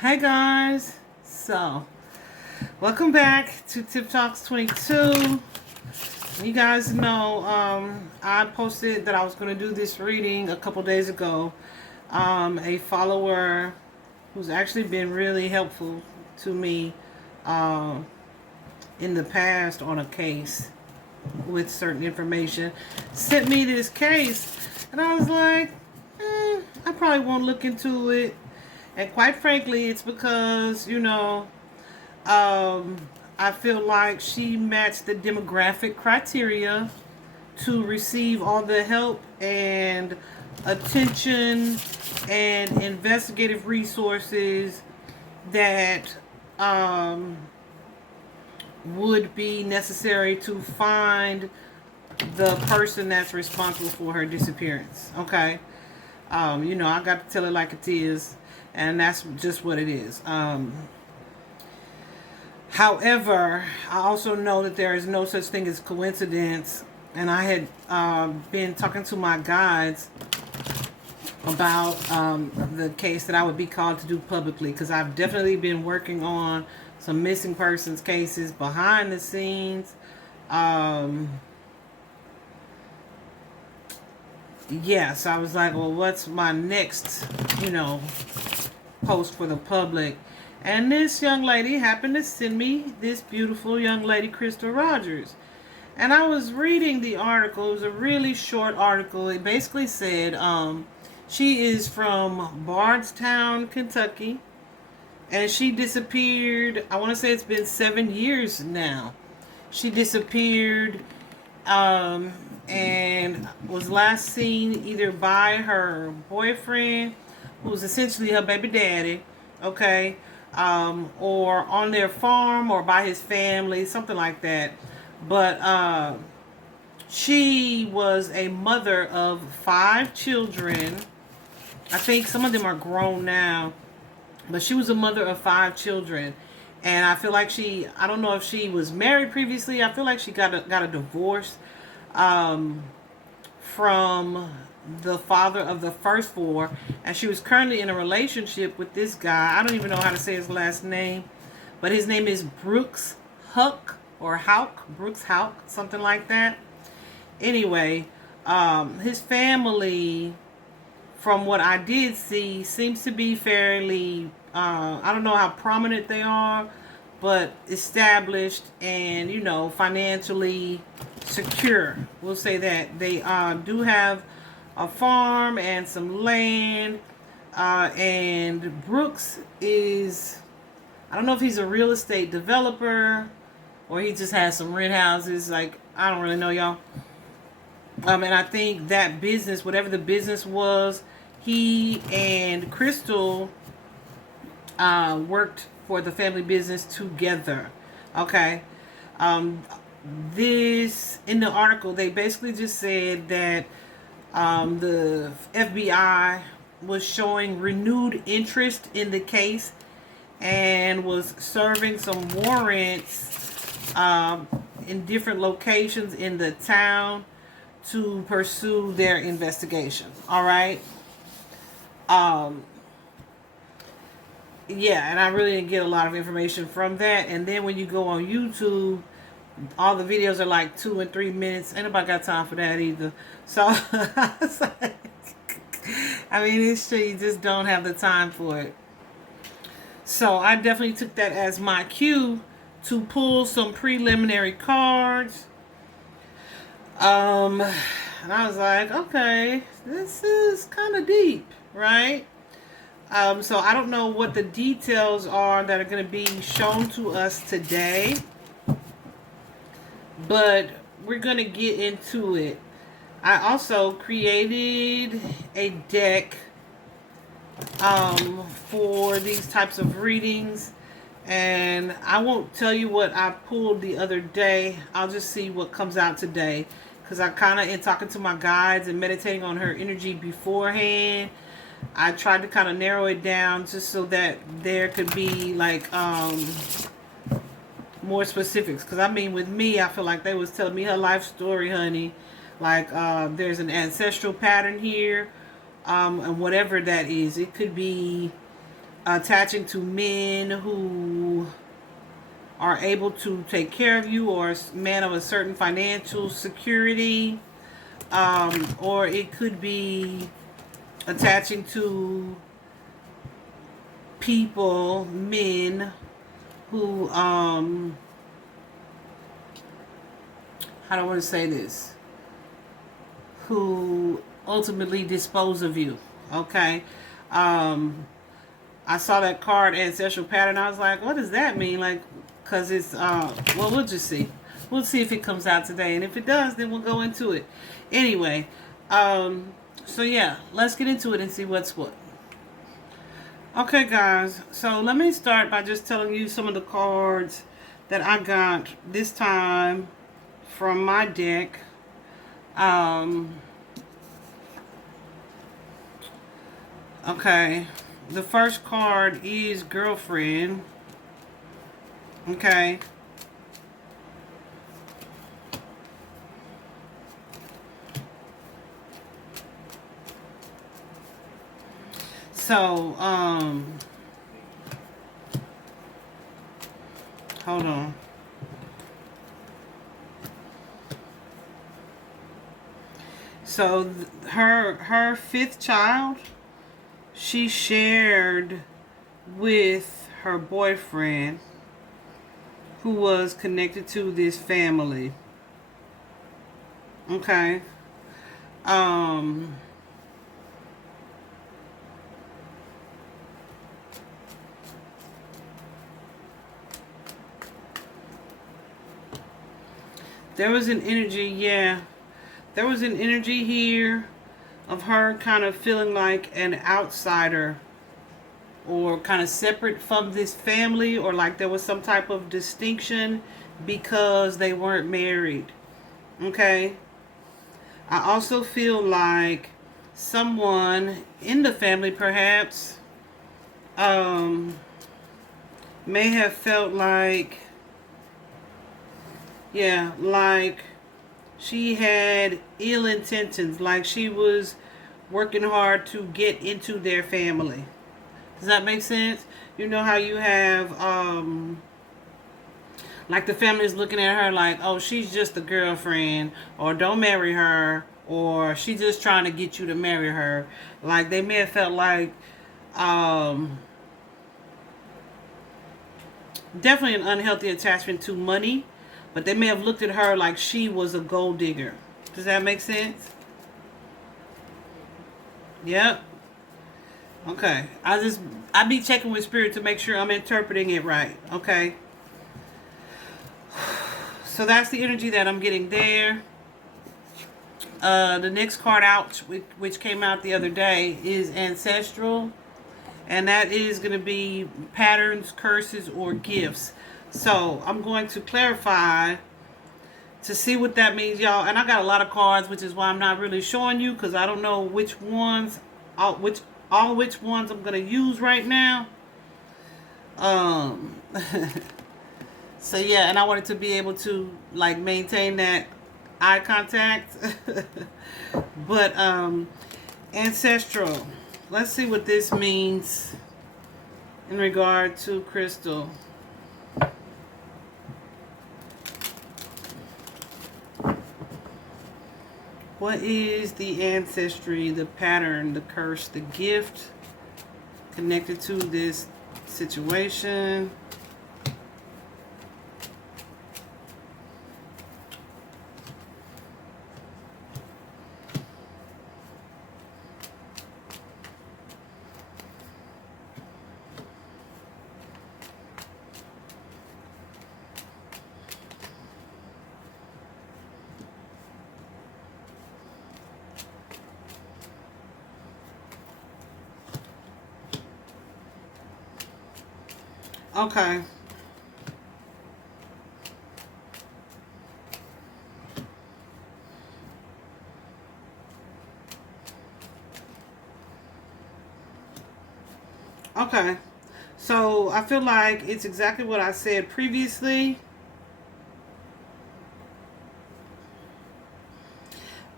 Hey guys, so welcome back to Tiff Talks 22. You guys know I posted that I was going to do this reading a couple days ago. A follower who's actually been really helpful to me um, in the past on a case with certain information sent me this case, and I was like, I probably won't look into it. And quite frankly, it's because, um, I feel like she matched the demographic criteria to receive all the help and attention and investigative resources that um, would be necessary to find the person that's responsible for her disappearance. Okay. I got to tell it like it is, and that's just what it is. However, I also know that there is no such thing as coincidence, and I had been talking to my guides about the case that I would be called to do publicly, because I've definitely been working on some missing persons cases behind the scenes. Yes, I was like, well, what's my next, post for the public? And this young lady happened to send me this beautiful young lady, Crystal Rogers. And I was reading the article. It was a really short article. It basically said she is from Bardstown, Kentucky. And she disappeared. I want to say it's been 7 years now. She disappeared and was last seen either by her boyfriend, who was essentially her baby daddy, okay, or on their farm or by his family, something like that. But she was a mother of 5 children. I think some of them are grown now, but she was a mother of 5 children. And I feel like I don't know if she was married previously. I feel like she got a divorce from the father of the first 4. And she was currently in a relationship with this guy. I don't even know how to say his last name, but his name is Brooks Huck or Hauk, Brooks Hauk, something like that. Anyway, his family, from what I did see, seems to be fairly, I don't know how prominent they are, but established and, financially secure. We'll say that. They do have a farm and some land. And Brooks is, I don't know if he's a real estate developer or he just has some rent houses. Like, I don't really know, y'all. And I think that business, whatever the business was, he and Crystal worked for the family business together. Okay. This, in the article, they basically just said that the FBI was showing renewed interest in the case and was serving some warrants in different locations in the town to pursue their investigation. All right. Yeah, and I really didn't get a lot of information from that. And then when you go on YouTube, all the videos are like 2 and 3 minutes. Ain't nobody got time for that either. So I mean, it's true, you just don't have the time for it. So I definitely took that as my cue to pull some preliminary cards. And I was like, okay, this is kind of deep, right? So I don't know what the details are that are going to be shown to us today, but we're going to get into it. I also created a deck for these types of readings, and I won't tell you what I pulled the other day. I'll just see what comes out today, because I kind of, in talking to my guides and meditating on her energy beforehand, I tried to kind of narrow it down just so that there could be like more specifics. Because I mean, with me, I feel like they was telling me her life story, honey. Like there's an ancestral pattern here, and whatever that is, it could be attaching to men who are able to take care of you, or a man of a certain financial security, or it could be attaching to people, men who, how do I want to say this, who ultimately dispose of you. Okay. I saw that card, ancestral pattern. I was like, what does that mean? Like, because it's, well, we'll just see. We'll see if it comes out today. And if it does, then we'll go into it. Anyway, so yeah, let's get into it and see what's what. Okay, guys. So let me start by just telling you some of the cards that I got this time from my deck. Okay. The first card is girlfriend. Okay. So, hold on. So her fifth child, she shared with her boyfriend, who was connected to this family. Okay. There was an energy, yeah. There was an energy here of her kind of feeling like an outsider, or kind of separate from this family, or like there was some type of distinction because they weren't married. Okay. I also feel like someone in the family perhaps may have felt like, yeah, like she had ill intentions, like she was working hard to get into their family. Does that make sense? You know how you have, like the family is looking at her like, oh, she's just a girlfriend, or don't marry her, or she's just trying to get you to marry her. Like they may have felt like, definitely an unhealthy attachment to money, but they may have looked at her like she was a gold digger. Does that make sense? Yep. Okay. I be checking with spirit to make sure I'm interpreting it right. Okay. So that's the energy that I'm getting there. The next card out, which came out the other day, is ancestral. And that is going to be patterns, curses, or gifts. So I'm going to clarify to see what that means, y'all. And I got a lot of cards, which is why I'm not really showing you, because I don't know which ones, which ones I'm going to use right now. So yeah, and I wanted to be able to like maintain that eye contact. But ancestral. Let's see what this means in regard to crystal. What is the ancestry, the pattern, the curse, the gift connected to this situation? Okay. Okay. So I feel like it's exactly what I said previously.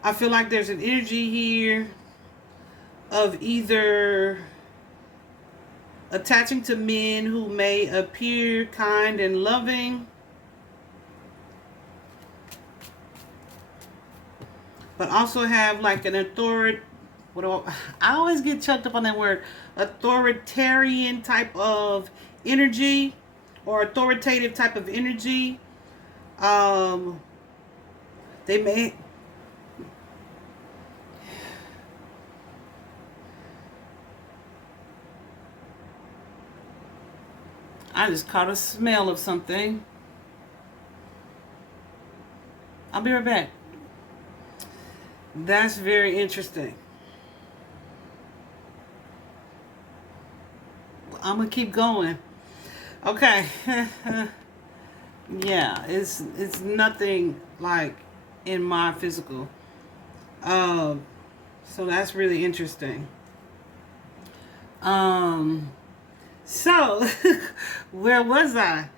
I feel like there's an energy here of either attaching to men who may appear kind and loving, but also have like an I always get chucked up on that word, authoritarian type of energy, or authoritative type of energy. They may I just caught a smell of something. I'll be right back. That's very interesting. I'm gonna keep going. Okay. Yeah, it's nothing like in my physical. So that's really interesting. So where was I?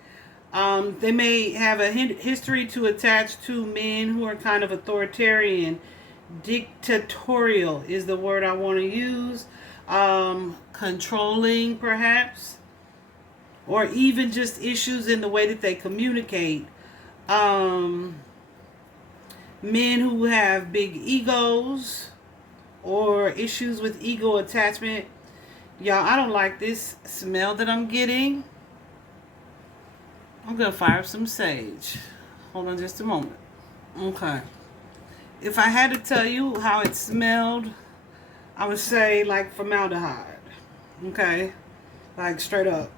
They may have a history to attach to men who are kind of authoritarian, dictatorial is the word I want to use. Controlling, perhaps, or even just issues in the way that they communicate. Men who have big egos or issues with ego attachment. Y'all, I don't like this smell that I'm getting. I'm going to fire up some sage. Hold on just a moment. Okay. If I had to tell you how it smelled, I would say like formaldehyde. Okay? Like straight up.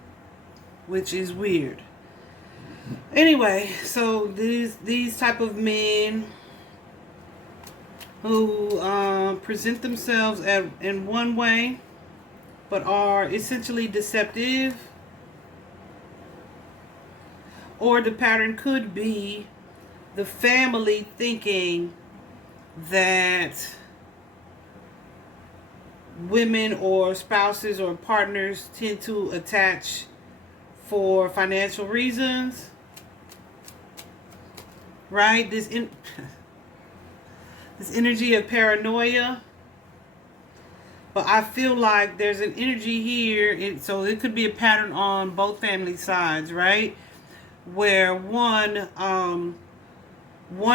Which is weird. Anyway, so these type of men who present themselves in one way, but are essentially deceptive, or the pattern could be the family thinking that women or spouses or partners tend to attach for financial reasons, right? This energy of paranoia. But I feel like there's an energy here, so it could be a pattern on both family sides, right? Where one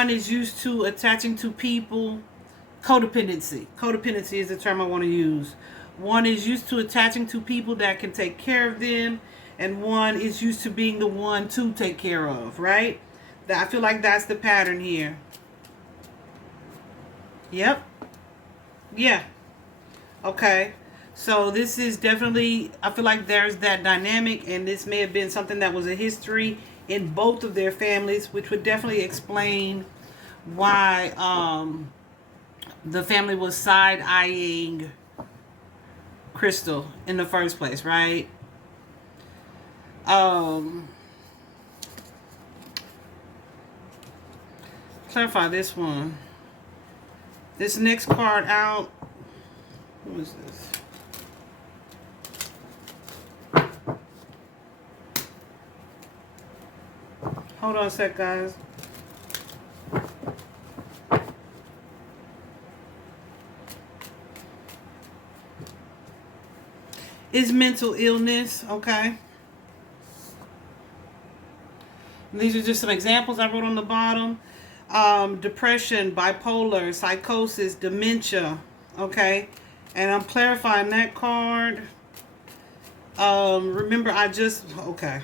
is used to attaching to people. Codependency. Codependency is the term I want to use. One is used to attaching to people that can take care of them, and one is used to being the one to take care of, right? I feel like that's the pattern here. Yep. Yeah. Okay. So this is definitely, I feel like there's that dynamic, and this may have been something that was a history in both of their families, which would definitely explain why the family was side-eyeing Crystal in the first place, right? Clarify this one. This next card out. Who is this? Hold on a sec, guys. Is mental illness, okay? And these are just some examples I wrote on the bottom. Depression, bipolar, psychosis, dementia, okay? And I'm clarifying that card. Remember, okay.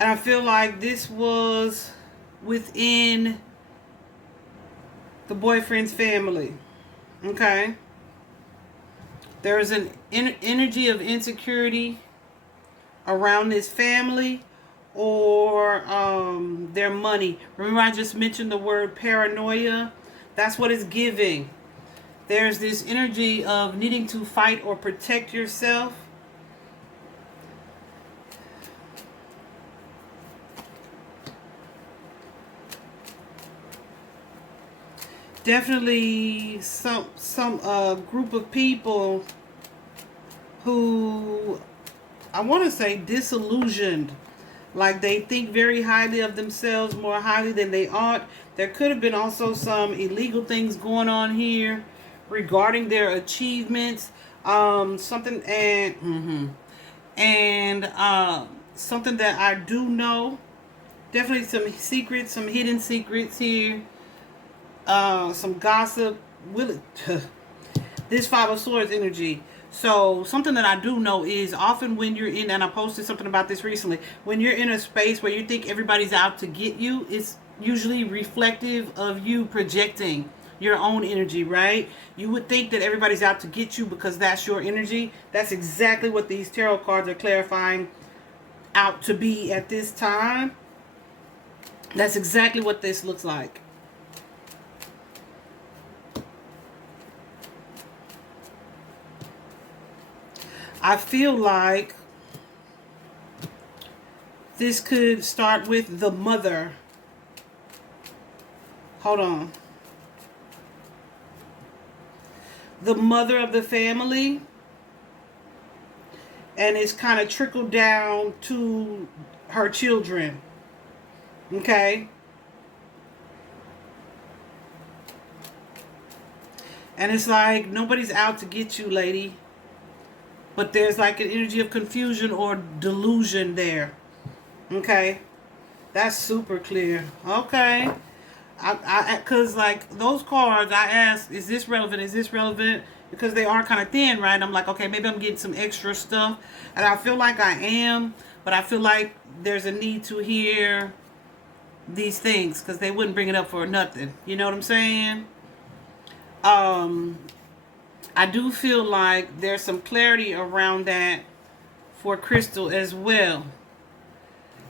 And I feel like this was within the boyfriend's family. Okay? There is an energy of insecurity around this family, or their money. Remember I just mentioned the word paranoia? That's what it's giving. There's this energy of needing to fight or protect yourself. Definitely some group of people who, I want to say, disillusioned. Like they think very highly of themselves, more highly than they ought. There could have been also some illegal things going on here regarding their achievements. Something something that I do know. Definitely some secrets, some hidden secrets here. Some gossip. This Five of Swords energy. So something that I do know is often when you're in, and I posted something about this recently, when you're in a space where you think everybody's out to get you, it's usually reflective of you projecting your own energy, right? You would think that everybody's out to get you because that's your energy. That's exactly what these tarot cards are clarifying out to be at this time. That's exactly what this looks like. I feel like this could start with the mother. Hold on. The mother of the family. And it's kind of trickled down to her children. Okay? And it's like nobody's out to get you, lady. But there's like an energy of confusion or delusion there. Okay? That's super clear. Okay. Because like those cards, I asked, is this relevant? Is this relevant? Because they are kind of thin, right? I'm like, okay, maybe I'm getting some extra stuff. And I feel like I am. But I feel like there's a need to hear these things. Because they wouldn't bring it up for nothing. You know what I'm saying? I do feel like there's some clarity around that for Crystal as well.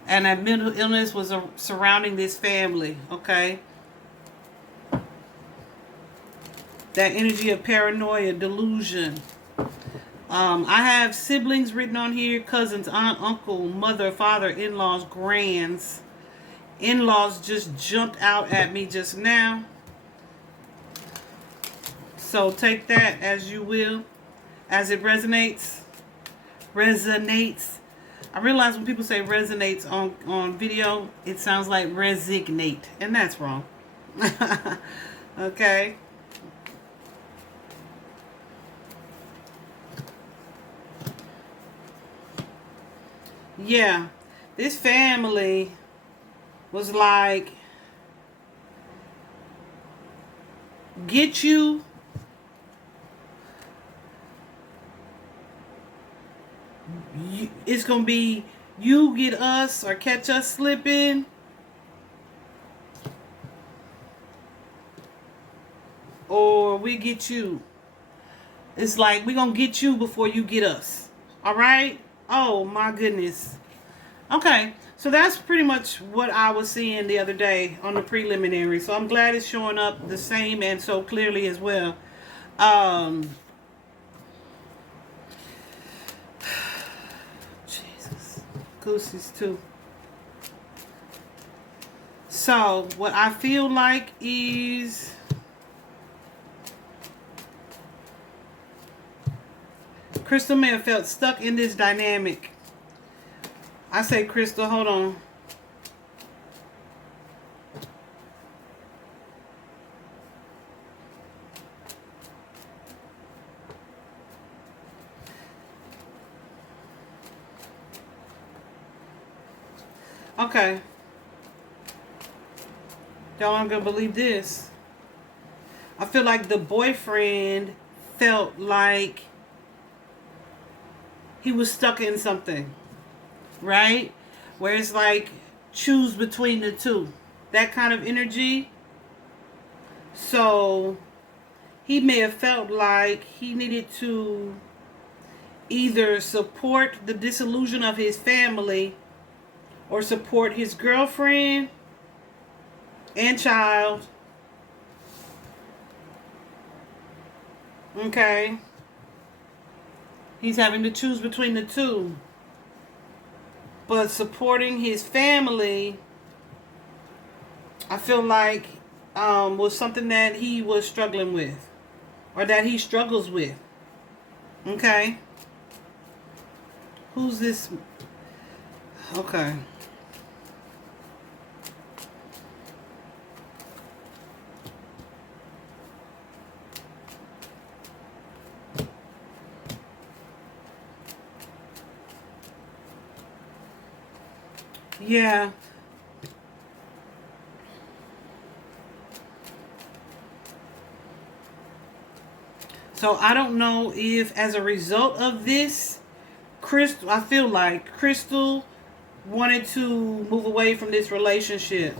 And that mental illness was surrounding this family, okay? That energy of paranoia, delusion. I have siblings written on here, cousins, aunt, uncle, mother, father, in-laws, grands. In-laws just jumped out at me just now. So take that as you will, as it resonates. Resonates. I realize when people say resonates on video, it sounds like resignate. And that's wrong. Okay. Yeah. This family was like, get you. It's going to be you get us or catch us slipping. Or we get you. It's like we're going to get you before you get us. All right? Oh, my goodness. Okay. So that's pretty much what I was seeing the other day on the preliminary. So I'm glad it's showing up the same and so clearly as well. Goosies too. So what I feel like is Crystal may have felt stuck in this dynamic. I say Crystal, hold on. Okay. Y'all aren't gonna believe this. I feel like the boyfriend felt like he was stuck in something. Right? Where it's like, choose between the two. That kind of energy. So, he may have felt like he needed to either support the disillusion of his family or support his girlfriend and child. Okay. He's having to choose between the two. But supporting his family, I feel like, was something that he was struggling with. Or that he struggles with. Okay. Who's this? Okay. Yeah. So I don't know if as a result of this, Crystal, I feel like Crystal wanted to move away from this relationship.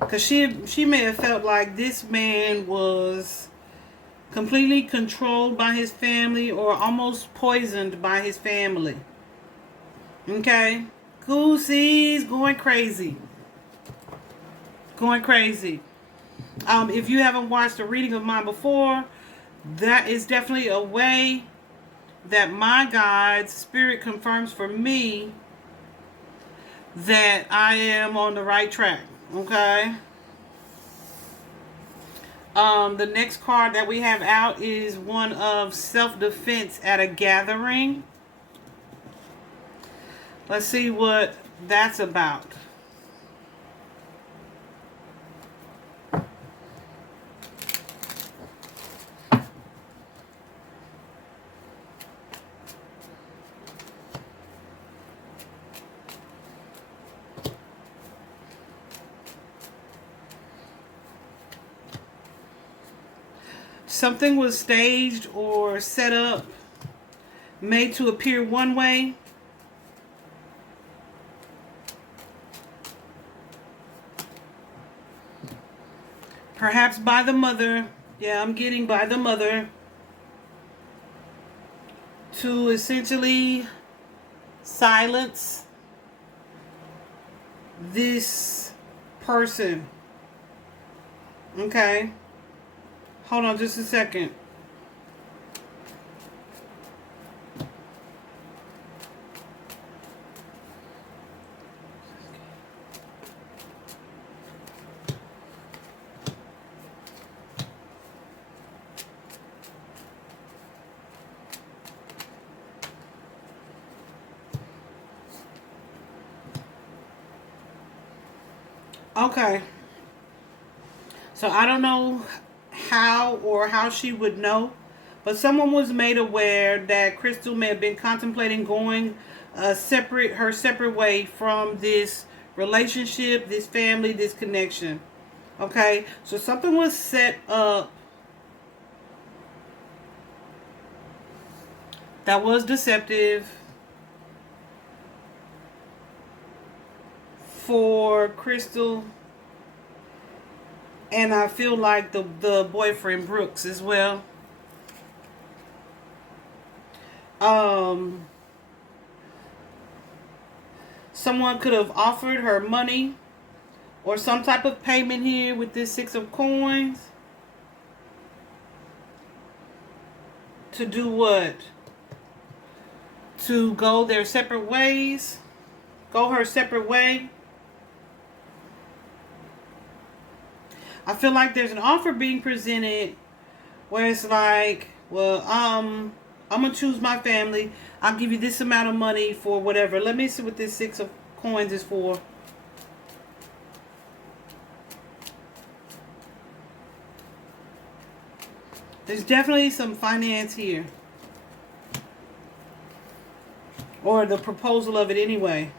Because she may have felt like this man was completely controlled by his family or almost poisoned by his family. Okay? Goosey's going crazy. Going crazy. If you haven't watched a reading of mine before, that is definitely a way that my guide's spirit confirms for me that I am on the right track. Okay? The next card that we have out is one of self-defense at a gathering. Let's see what that's about. Something was staged or set up, made to appear one way. Perhaps by the mother. Yeah, I'm getting by the mother. To essentially silence this person. Okay. Hold on just a second. Okay. So I don't know how she would know, but someone was made aware that Crystal may have been contemplating going her separate way from this relationship, this family, this connection. Okay? So something was set up that was deceptive for Crystal, and I feel like the boyfriend Brooks as well. Someone could have offered her money or some type of payment here with this Six of Coins. To do what? To go their separate ways. Go her separate way. I feel like there's an offer being presented where it's like, well, I'm gonna choose my family. I'll give you this amount of money for whatever. Let me see what this Six of Coins is for. There's definitely some finance here. Or the proposal of it anyway.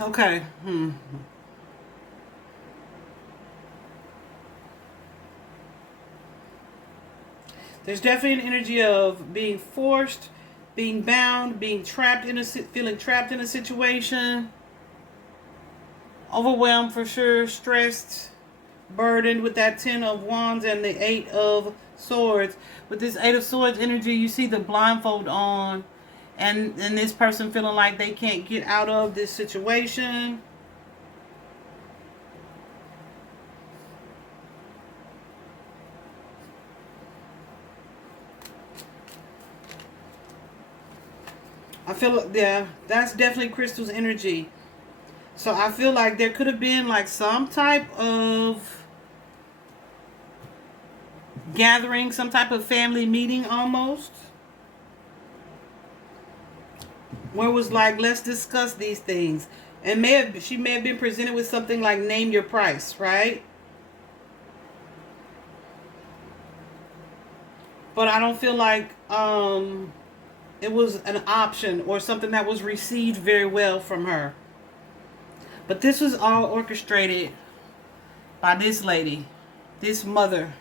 Okay. There's definitely an energy of being forced, being bound, being trapped in feeling trapped in a situation. Overwhelmed for sure, stressed, burdened with that Ten of Wands and the Eight of Swords. With this Eight of Swords energy, you see the blindfold on, and this person feeling like they can't get out of this situation. I feel, yeah, that's definitely Crystal's energy. So I feel like there could have been like some type of gathering, some type of family meeting almost, where it was like, let's discuss these things. And she may have been presented with something like name your price, right? but I don't feel like it was an option or something that was received very well from her. But this was all orchestrated by this lady, this mother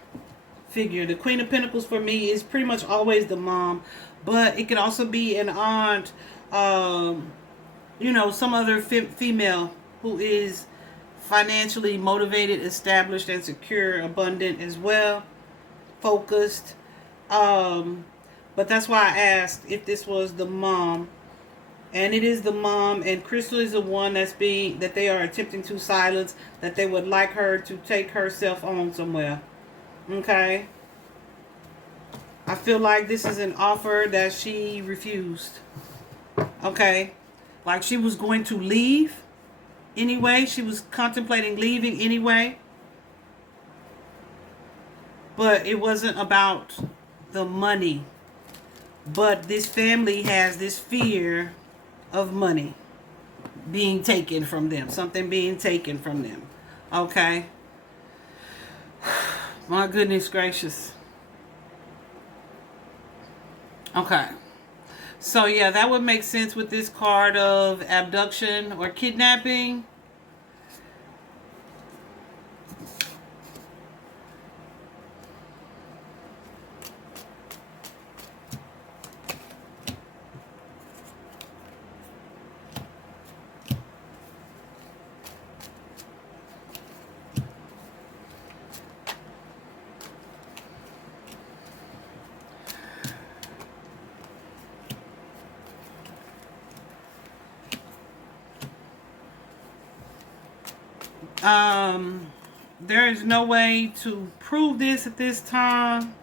figure. The Queen of Pentacles for me is pretty much always the mom, but it can also be an aunt, some other female who is financially motivated, established, and secure, abundant as well, focused. But that's why I asked if this was the mom. And it is the mom, and Crystal is the one that they are attempting to silence, that they would like her to take herself on somewhere. Okay? I feel like this is an offer that she refused. Okay? Like she was going to leave anyway. She was contemplating leaving anyway. But it wasn't about the money. But this family has this fear of money being taken from them. Something being taken from them. Okay? My goodness gracious. Okay. So yeah, that would make sense with this card of abduction or kidnapping. There is no way to prove this at this time.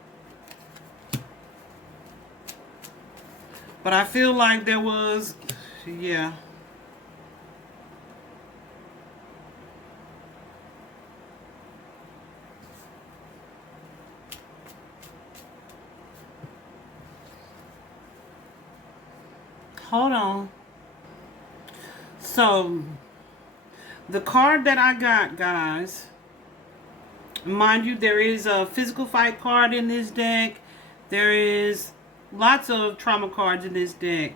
But I feel like there was, yeah. Hold on. So, the card that I got, guys, mind you, there is a physical fight card in this deck. There is lots of trauma cards in this deck.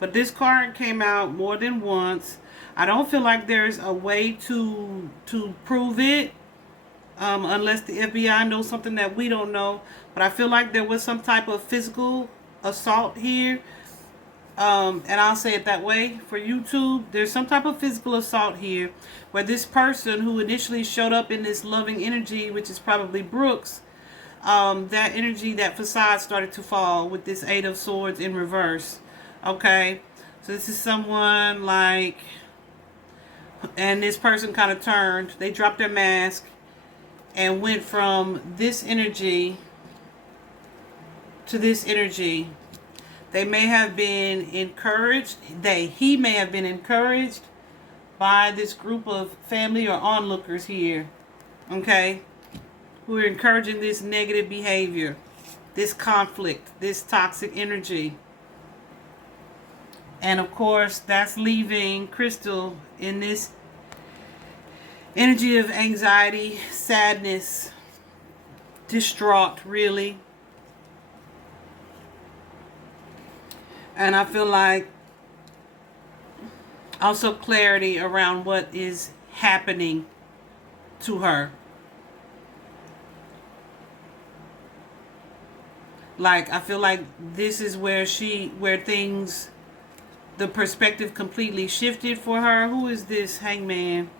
But this card came out more than once. I don't feel like there's a way to prove it. Unless the FBI knows something that we don't know. But I feel like there was some type of physical assault here. And I'll say it that way for YouTube. There's some type of physical assault here where this person who initially showed up in this loving energy, which is probably Brooks, that energy, that facade started to fall with this Eight of Swords in reverse. Okay? So this is someone like, and this person kind of turned. They dropped their mask and went from this energy to this energy. They may have been encouraged. He may have been encouraged by this group of family or onlookers here. Okay? Who are encouraging this negative behavior, this conflict, this toxic energy. And of course, that's leaving Crystal in this energy of anxiety, sadness, distraught, really. And I feel like also clarity around what is happening to her. Like, I feel like this is where things, the perspective completely shifted for her. Who is this Hangman?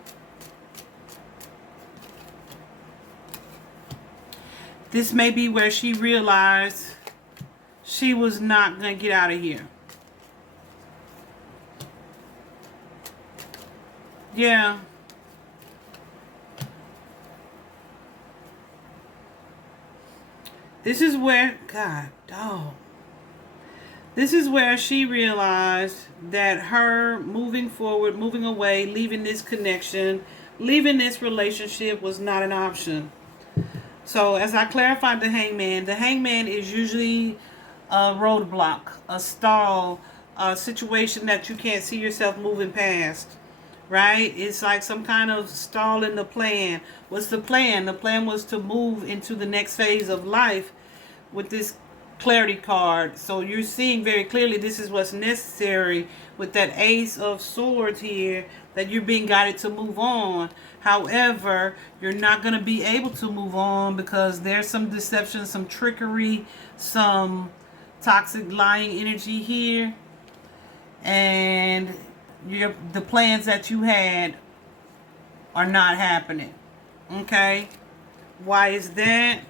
This may be where she realized she was not going to get out of here. Yeah. This is where, God, dog. This is where she realized that her moving forward, moving away, leaving this connection, leaving this relationship was not an option. So as I clarified the Hangman is usually a roadblock, a stall, a situation that you can't see yourself moving past, right? It's like some kind of stall in the plan. What's the plan? The plan was to move into the next phase of life with this clarity card. So you're seeing very clearly this is what's necessary with that Ace of Swords here, that you're being guided to move on. However, you're not going to be able to move on because there's some deception, some trickery, some toxic lying energy here. And the plans that you had are not happening. Okay? Why is that?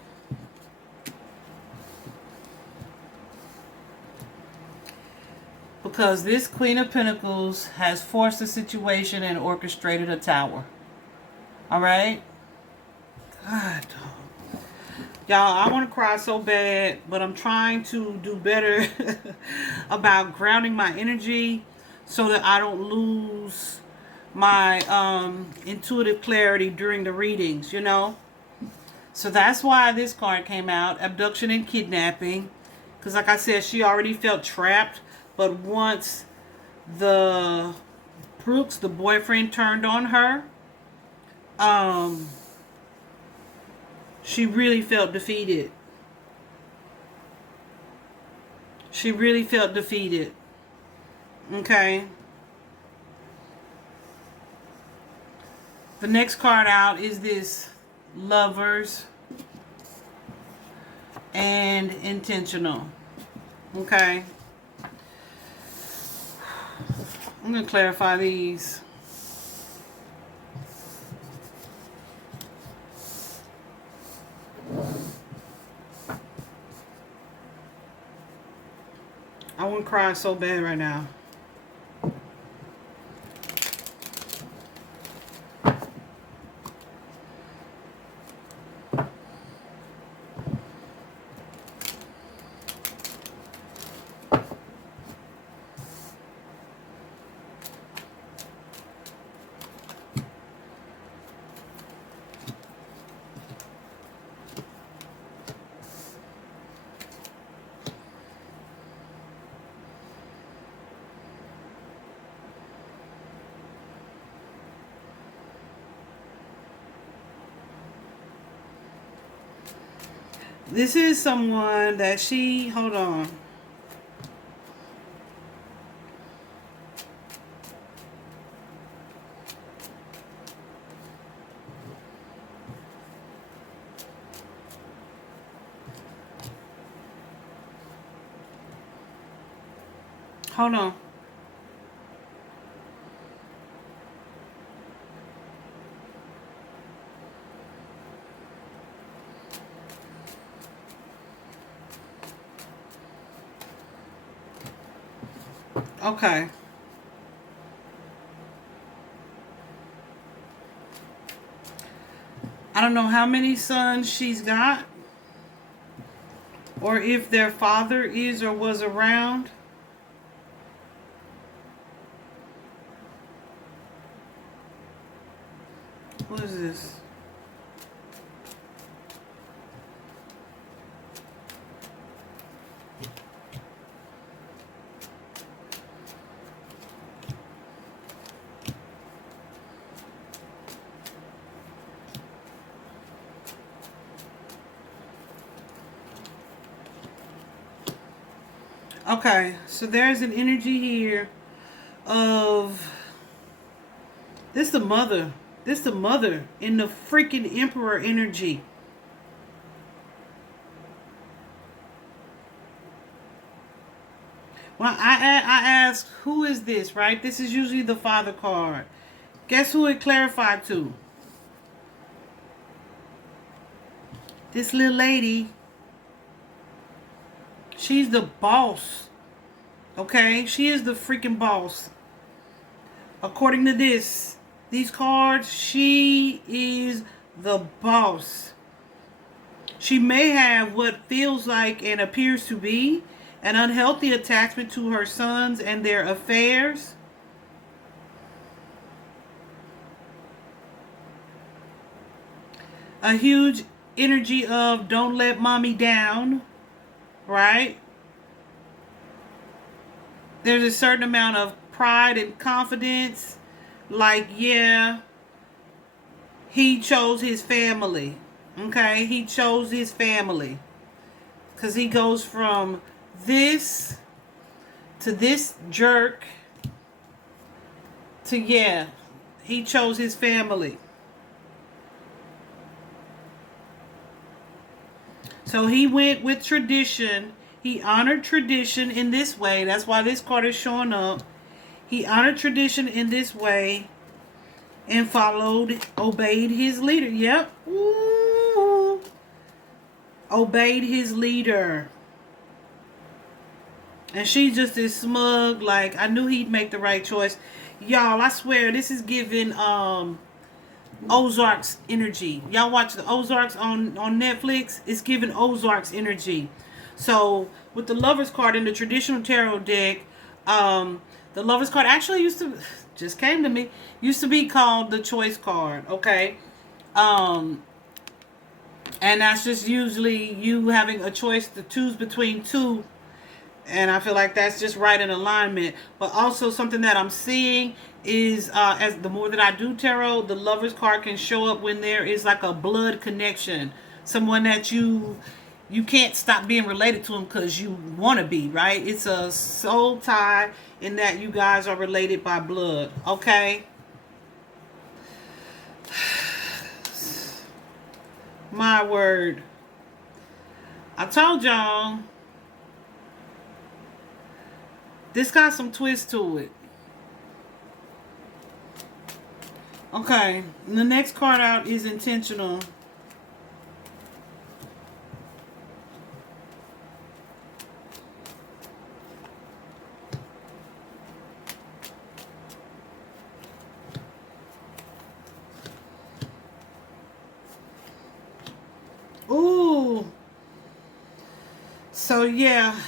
Because this Queen of Pentacles has forced a situation and orchestrated a tower. Alright? God. Y'all, I want to cry so bad, but I'm trying to do better about grounding my energy so that I don't lose my intuitive clarity during the readings, you know? So that's why this card came out, abduction and kidnapping. Because like I said, she already felt trapped. But once the Brooks, the boyfriend, turned on her, she really felt defeated. She really felt defeated. Okay. The next card out is this Lovers and Intentional. Okay. I'm going to clarify these. I want to cry so bad right now. This is someone that hold on. Hold on. Okay. I don't know how many sons she's got, or if their father is or was around. What is this? Okay, so there's an energy here of this the mother. This the mother in the freaking Emperor energy. Well, I ask, who is this, right? This is usually the father card. Guess who it clarified to? This little lady. She's the boss. Okay? She is the freaking boss. According to these cards, she is the boss. She may have what feels like and appears to be an unhealthy attachment to her sons and their affairs. A huge energy of don't let mommy down, right? There's a certain amount of pride and confidence, like, yeah, he chose his family. Okay, he chose his family. Because he goes from this to this jerk to, yeah, he chose his family. So he went with tradition. He honored tradition in this way. That's why this card is showing up. He honored tradition in this way and obeyed his leader. Yep. Ooh. Obeyed his leader. And she just is smug, like, I knew he'd make the right choice. Y'all, I swear, this is giving Ozarks energy. Y'all watch the Ozarks on Netflix? It's giving Ozarks energy. So, with the Lover's card in the traditional tarot deck, the Lover's card actually just came to me, used to be called the Choice card, okay? And that's just usually you having a choice to choose between two. And I feel like that's just right in alignment. But also something that I'm seeing is as the more that I do tarot, the Lover's card can show up when there is like a blood connection. Someone that you can't stop being related to them because you want to be, right? It's a soul tie in that you guys are related by blood, okay? My word. I told y'all. This got some twist to it. Okay. The next card out is intentional. Ooh. So, yeah.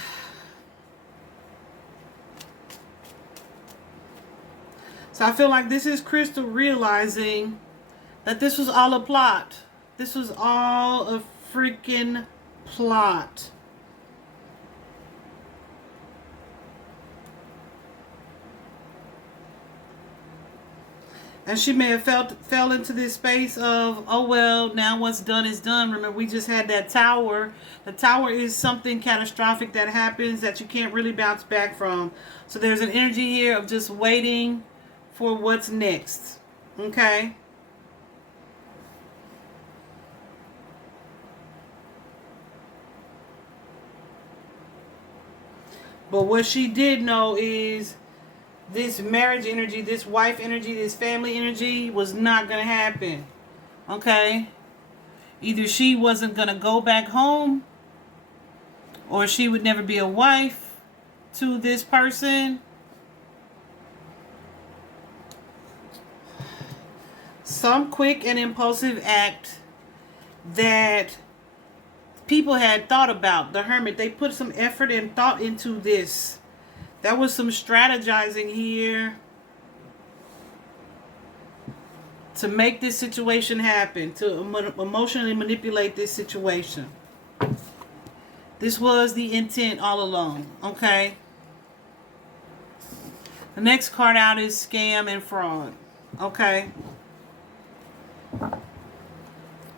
So I feel like this is Crystal realizing that this was all a plot. This was all a freaking plot. And she may have fell into this space of, oh well, now what's done is done. Remember, we just had that tower. The tower is something catastrophic that happens that you can't really bounce back from. So there's an energy here of just waiting for what's next. Okay? But what she did know is this marriage energy, this wife energy, this family energy was not going to happen. Okay? Either she wasn't going to go back home or she would never be a wife to this person. Some quick and impulsive act that people had thought about. The Hermit, they put some effort and thought into this. There was some strategizing here to make this situation happen, to emotionally manipulate this situation. This was the intent all along, okay? The next card out is scam and fraud, okay?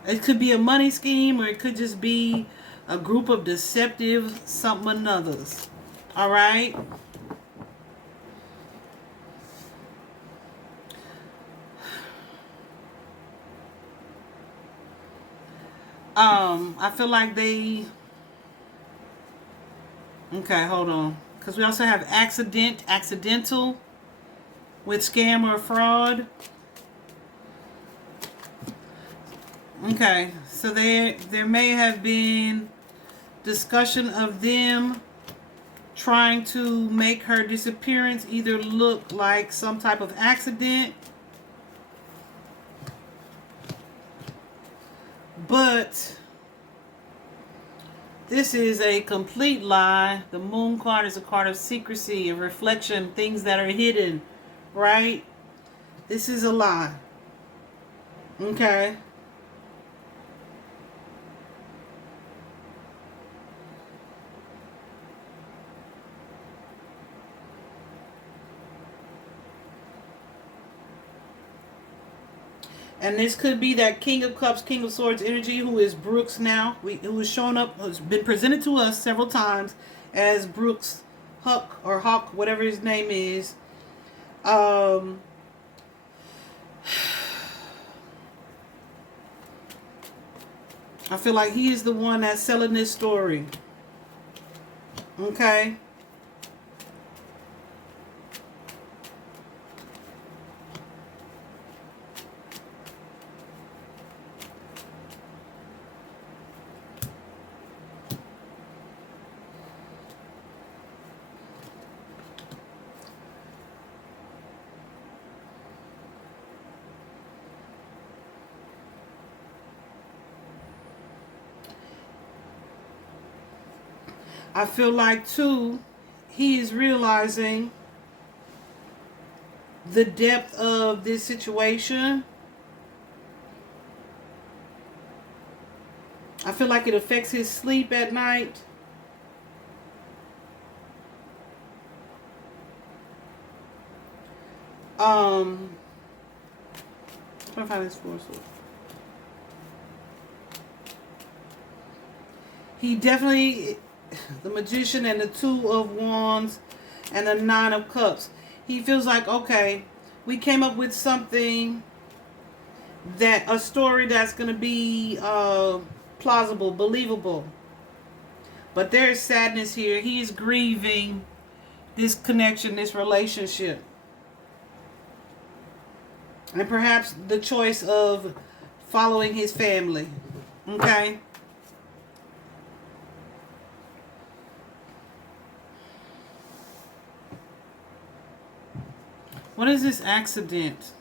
It could be a money scheme or it could just be a group of deceptive something or others, all right? I feel like they... Okay, hold on. Because we also have accidental with scam or fraud. Okay, so there may have been discussion of them trying to make her disappearance either look like some type of accident, but this is a complete lie. The Moon card is a card of secrecy, of reflection, things that are hidden, right? This is a lie. Okay? And this could be that King of Cups, King of Swords energy, who is Brooks now. Who has shown up, has been presented to us several times as Brooks Huck or Hawk, whatever his name is. I feel like he is the one that's selling this story. Okay. I feel like, too, he is realizing the depth of this situation. I feel like it affects his sleep at night. I'm trying to find this for us. He definitely, the Magician and the Two of Wands and the Nine of Cups. He feels like, okay, we came up with something, that a story that's going to be plausible, believable. But there's sadness here. He is grieving this connection, this relationship. And perhaps the choice of following his family. Okay? What is this accident?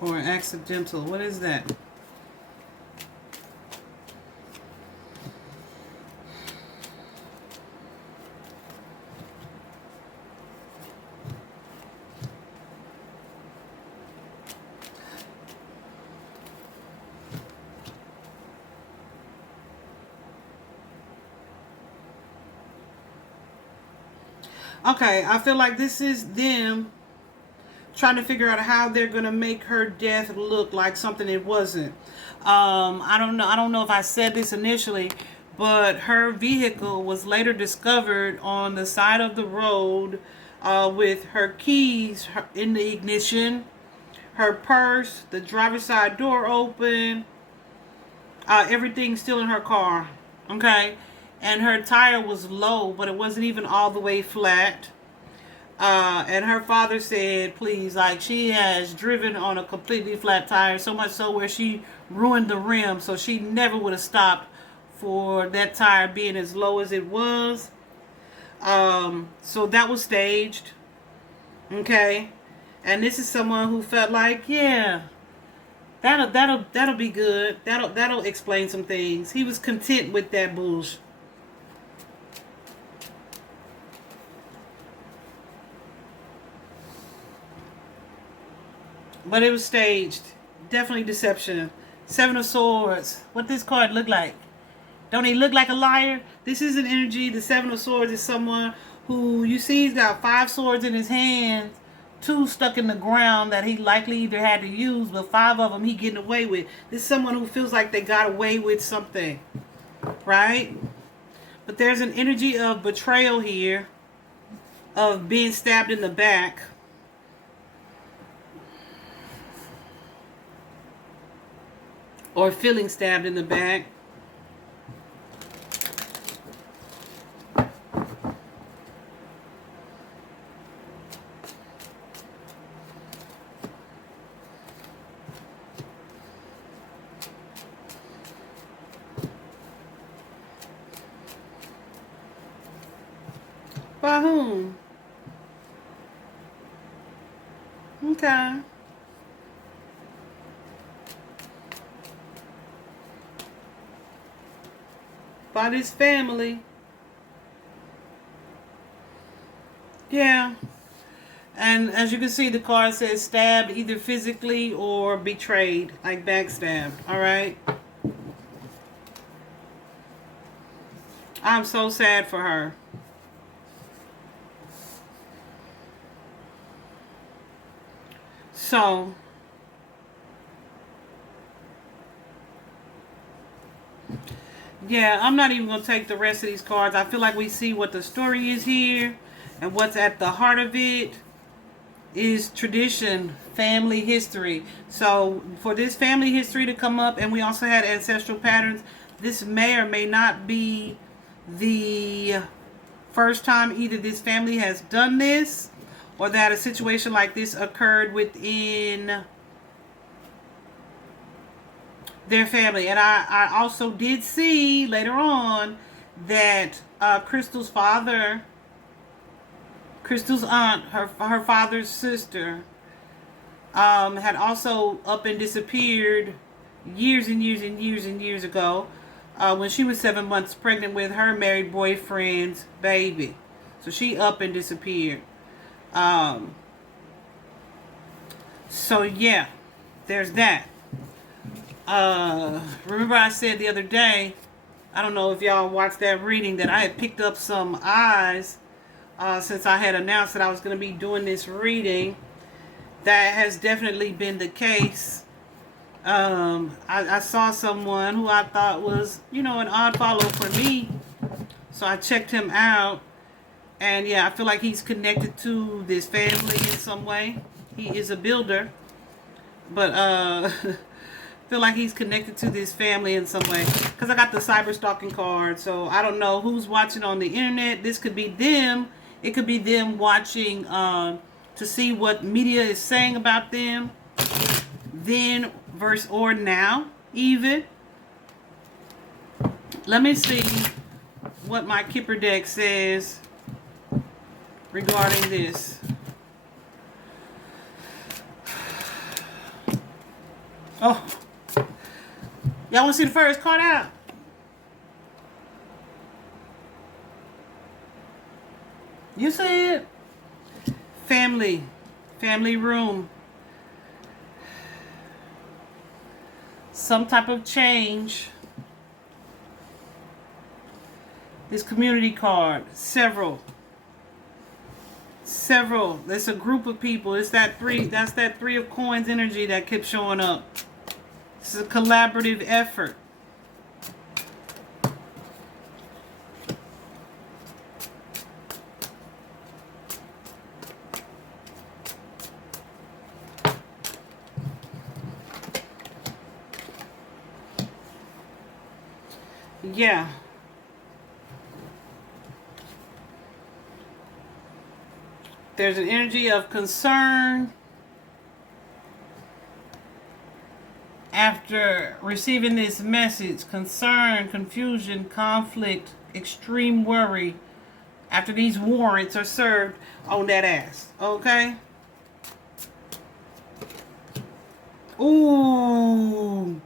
Or accidental. What is that? Okay, I feel like this is them trying to figure out how they're going to make her death look like something it wasn't. I don't know. I don't know if I said this initially, but her vehicle was later discovered on the side of the road with her keys in the ignition, her purse, the driver's side door open, everything still in her car. Okay? And her tire was low, but it wasn't even all the way flat. And her father said, please, like, she has driven on a completely flat tire, so much so where she ruined the rim, so she never would have stopped for that tire being as low as it was. So that was staged. Okay? And this is someone who felt like, yeah, that'll be good. That'll explain some things. He was content with that bullshit. But it was staged. Definitely deception. Seven of Swords. What this card look like? Don't he look like a liar? This is an energy. The Seven of Swords is someone who you see he's got 5 swords in his hand, 2 stuck in the ground that he likely either had to use, but 5 of them he getting away with. This is someone who feels like they got away with something, right? But there's an energy of betrayal here, of being stabbed in the back. Or feeling stabbed in the back. By whom? Okay. By this family. Yeah. And as you can see, the card says stabbed either physically or betrayed, like backstabbed. All right. I'm so sad for her. So, yeah, I'm not even going to take the rest of these cards. I feel like we see what the story is here. And what's at the heart of it is tradition, family history. So, for this family history to come up, and we also had ancestral patterns, this may or may not be the first time either this family has done this or that a situation like this occurred within their family. And I also did see later on that Crystal's father, Crystal's aunt, her father's sister, had also up and disappeared years and years and years and years ago when she was 7 months pregnant with her married boyfriend's baby. So she up and disappeared. So yeah, there's that. Remember I said the other day, I don't know if y'all watched that reading, that I had picked up some eyes since I had announced that I was going to be doing this reading. That has definitely been the case. I saw someone who I thought was, an odd follow for me. So I checked him out. And yeah, I feel like he's connected to this family in some way. He is a builder. But feel like he's connected to this family in some way. Because I got the cyber stalking card. So I don't know who's watching on the internet. This could be them. It could be them watching to see what media is saying about them. Then versus or now even. Let me see what my Kipper deck says regarding this. Oh, y'all want to see the first card out? You see it? Family room. Some type of change. This community card. Several. That's a group of people. It's that three. That's that 3 of coins energy that kept showing up. This is a collaborative effort. Yeah. There's an energy of concern after receiving this message. Concern, confusion, conflict, extreme worry after these warrants are served on that ass. Okay? Ooh.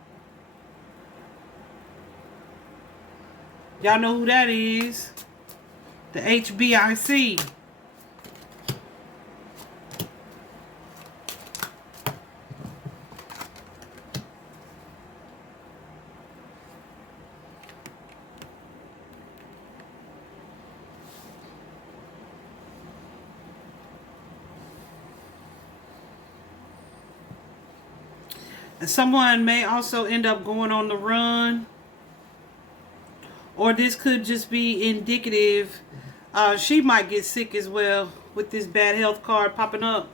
Y'all know who that is. The HBIC. Someone may also end up going on the run. Or this could just be indicative. She might get sick as well with this bad health card popping up.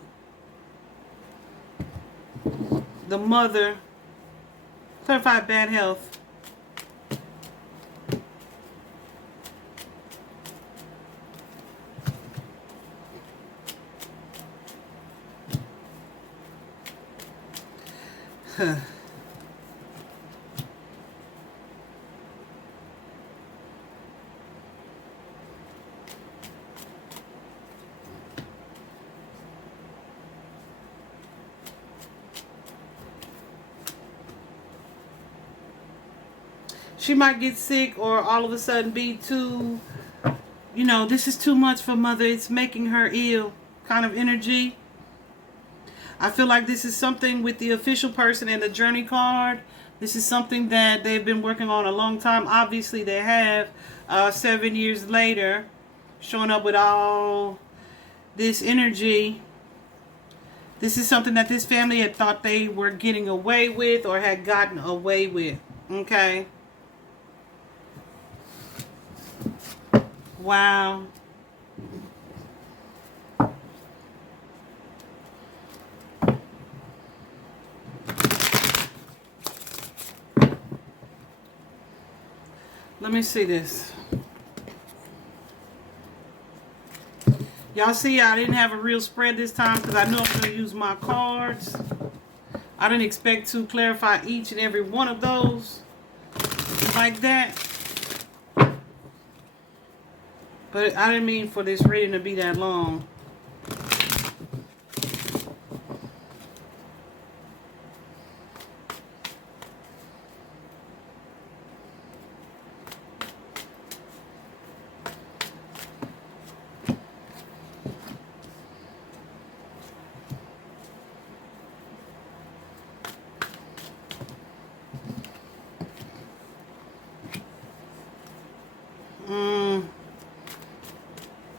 The mother. Clarify bad health. Huh. She might get sick or all of a sudden be too, this is too much for mother. It's making her ill kind of energy. I feel like this is something with the official person and the journey card. This is something that they've been working on a long time. Obviously they have. 7 years later, showing up with all this energy. This is something that this family had thought they were getting away with or had gotten away with. Okay. Wow. Let me see this. Y'all see I didn't have a real spread this time because I knew I was going to use my cards. I didn't expect to clarify each and every one of those like that. But I didn't mean for this reading to be that long.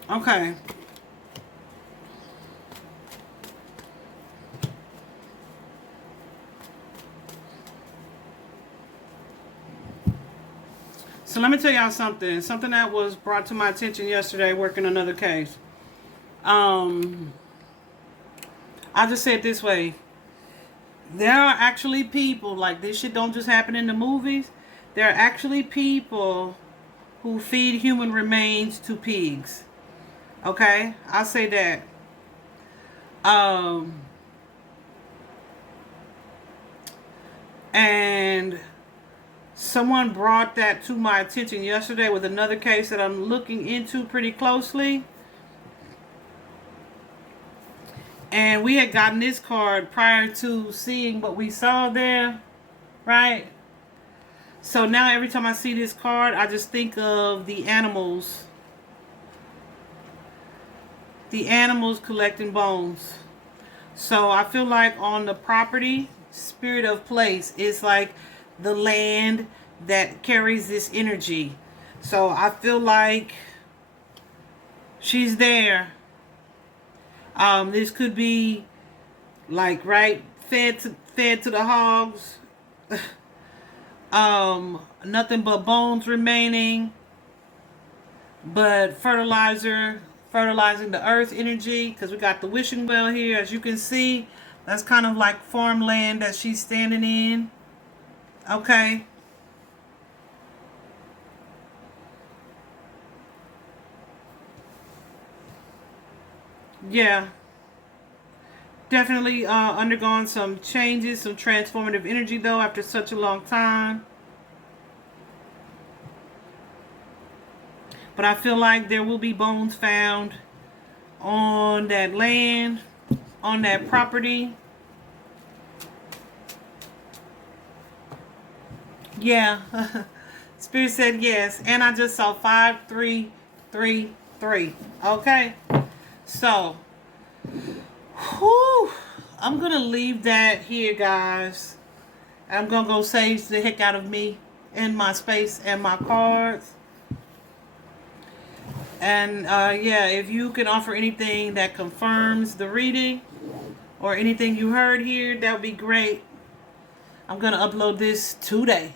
Okay. So let me tell y'all something. Something that was brought to my attention yesterday working another case. I'll just say it this way. There are actually people, like this shit don't just happen in the movies. There are actually people who feed human remains to pigs. Okay? I'll say that. And someone brought that to my attention yesterday with another case that I'm looking into pretty closely. And we had gotten this card prior to seeing what we saw there, right? So now every time I see this card, I just think of the animals. The animals collecting bones. So I feel like on the property, spirit of place is like the land that carries this energy. So I feel like she's there. This could be like fed to the hogs. Nothing but bones remaining, but fertilizing the earth energy, because we got the wishing well here. As you can see, that's kind of like farmland that she's standing in. Okay. Yeah. Definitely undergone some changes, some transformative energy though after such a long time. But I feel like there will be bones found on that land, on that property. Yeah. Spirit said yes. And I just saw 5333. Okay. So, whew, I'm going to leave that here, guys. I'm going to go sage the heck out of me and my space and my cards. And yeah, if you can offer anything that confirms the reading or anything you heard here, that would be great. I'm going to upload this today.